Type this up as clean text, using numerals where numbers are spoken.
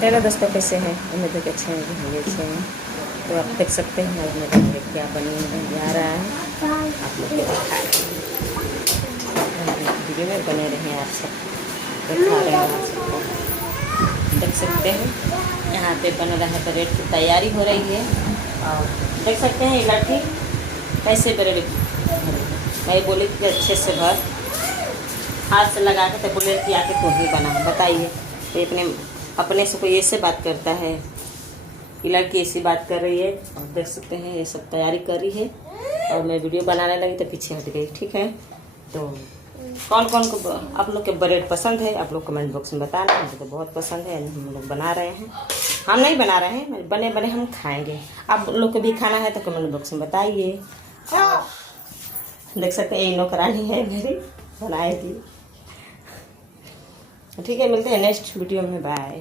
Hello दोस्तों, कैसे हैं? उम्मीद है कि अच्छे होंगे, अच्छे हैं। तो आप देख सकते हैं आज मेरे घर क्या बनी जा रहा है, आप लोग को दिखा रहे हैं। वीडियो में बने रहे आप सब, दिखा रहे हैं आप सबको। देख सकते हैं यहाँ पे बन रहा है, ब्रेड की तैयारी हो रही है। और देख सकते हैं ये लड़की कैसे ब्रेड मैं बोली कि अच्छे से भर हाथ से लगा के, तो बोले कि आके तुम ही बना। बताइए, तो अपने से कोई ऐसे बात करता है? ये लड़की ऐसी बात कर रही है और देख सकते हैं ये सब तैयारी कर रही है। और मैं वीडियो बनाने लगी तो पीछे हट गई। ठीक है, तो कौन कौन को आप लोग के ब्रेड पसंद है, आप लोग कमेंट बॉक्स में बताना। मुझे तो बहुत पसंद है, हम लोग बना रहे हैं। हम नहीं बना रहे हैं, बने बने हम खाएंगे। आप लोग को भी खाना है तो कमेंट बॉक्स में बताइए। देख सकते हैं ये नौकरानी है मेरी, बनाई थी। ठीक है, मिलते हैं नेक्स्ट वीडियो में। बाय।